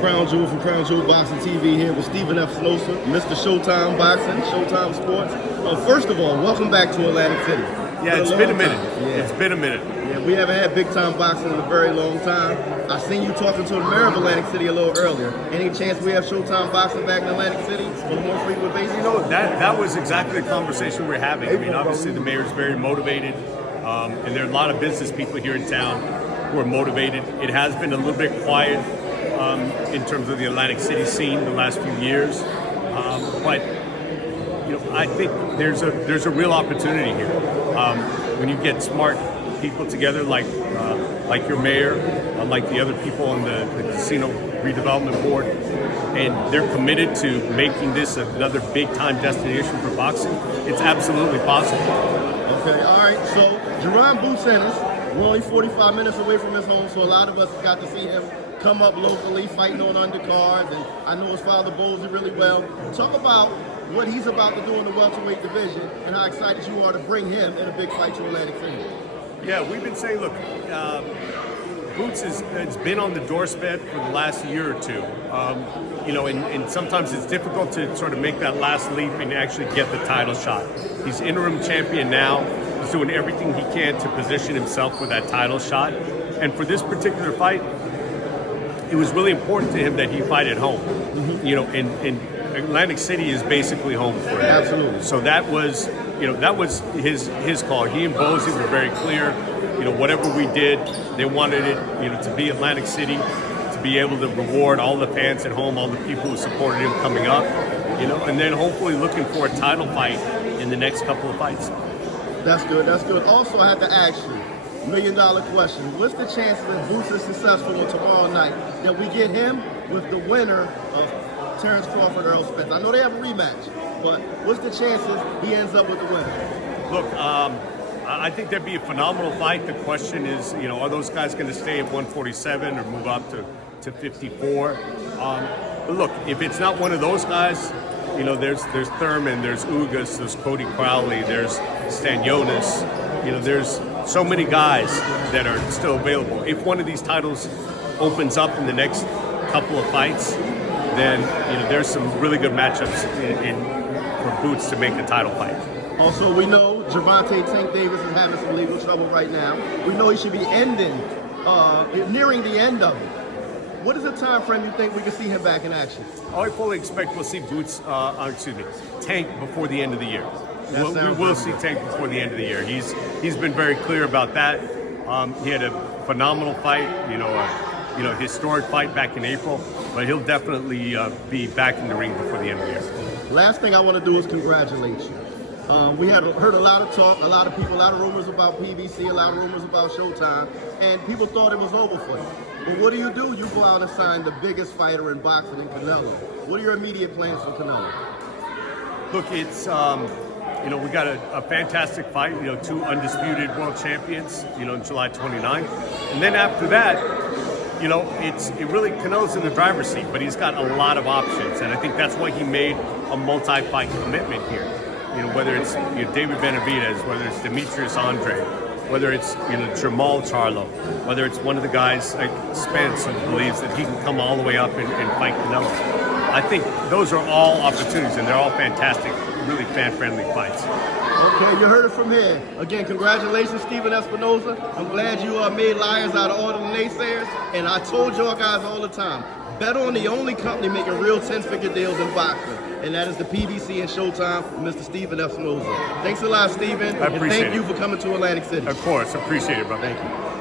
Crown Jewel from Crown Jewel Boxing TV here with Stephen Espinoza, Mr. Showtime Boxing, Showtime Sports. First of all, welcome back to Atlantic City. Yeah, it's been a minute. Yeah. It's been a minute. Yeah, we haven't had big time boxing in a very long time. I seen you talking to the mayor of Atlantic City a little earlier. Any chance we have Showtime Boxing back in Atlantic City on a more frequent basis? You know, that was exactly the conversation we're having. I mean, obviously the mayor's very motivated, and there are a lot of business people here in town who are motivated. It has been a little bit quiet in terms of the Atlantic City scene the last few years, but you know, I think there's a real opportunity here when you get smart people together like your mayor, like the other people on the casino redevelopment board, and they're committed to making this another big-time destination for boxing. It's absolutely possible. Okay, all right. So Jaron Ennis, we're only 45 minutes away from his home, so a lot of us got to see him come up locally, fighting on undercards, and I know his father bowls it really well. Talk about what he's about to do in the welterweight division and how excited you are to bring him in a big fight to Atlantic City. Yeah, we've been saying, look, Boots has been on the doorstep for the last year or two. You know, and sometimes it's difficult to sort of make that last leap and actually get the title shot. He's interim champion now. He's doing everything he can to position himself for that title shot. And for this particular fight, it was really important to him that he fight at home. Mm-hmm. You know, and Atlantic City is basically home for him. Absolutely. So that was, you know, that was his call. He and Bozy were very clear. You know, whatever we did, they wanted it, you know, to be Atlantic City, to be able to reward all the fans at home, all the people who supported him coming up, you know, and then hopefully looking for a title fight in the next couple of fights. That's good. That's good. Also, I have to ask you, $1 million question. What's the chances that Boots is successful on tomorrow night that we get him with the winner of Terrence Crawford, Earl Spence? I know they have a rematch, but what's the chances he ends up with the winner? Look, I think that'd be a phenomenal fight. The question is, you know, are those guys going to stay at 147 or move up to 54? But look, if it's not one of those guys, you know, there's Thurman, there's Ugas, there's Cody Crowley, there's Stanionis. You know, there's so many guys that are still available. If one of these titles opens up in the next couple of fights, then, you know, there's some really good matchups for Boots to make a title fight. Also, we know Gervonta Tank Davis is having some legal trouble right now. We know he should be nearing the end of it. What is the time frame you think we can see him back in action? I fully expect we'll see Boots, Tank before the end of the year. We will see Tank before the end of the year. He's been very clear about that. He had a phenomenal fight, you know, historic fight back in April, but he'll definitely be back in the ring before the end of the year. Last thing I want to do is congratulate you. We had heard a lot of talk, a lot of people, a lot of rumors about PBC, a lot of rumors about Showtime, and people thought it was over for you. But what do? You go out and sign the biggest fighter in boxing in Canelo. What are your immediate plans for Canelo? Look, it's, you know, we got a fantastic fight, you know, 2 undisputed world champions, you know, on July 29th. And then after that, you know, Canelo's in the driver's seat, but he's got a lot of options. And I think that's why he made a multi-fight commitment here. You know, whether it's, you know, David Benavidez, whether it's Demetrius Andre, whether it's, you know, Jamal Charlo, whether it's one of the guys like Spence who believes that he can come all the way up and fight Canelo. I think those are all opportunities, and they're all fantastic, really fan-friendly fights. Okay, you heard it from here. Again, congratulations, Stephen Espinoza. I'm glad you made liars out of all the naysayers, and I told y'all guys all the time, bet on the only company making real 10-figure deals in boxing, and that is the PBC and Showtime with Mr. Stephen Espinoza. Thanks a lot, Stephen. I appreciate it. And thank you for coming to Atlantic City. Of course, appreciate it, brother. Thank you.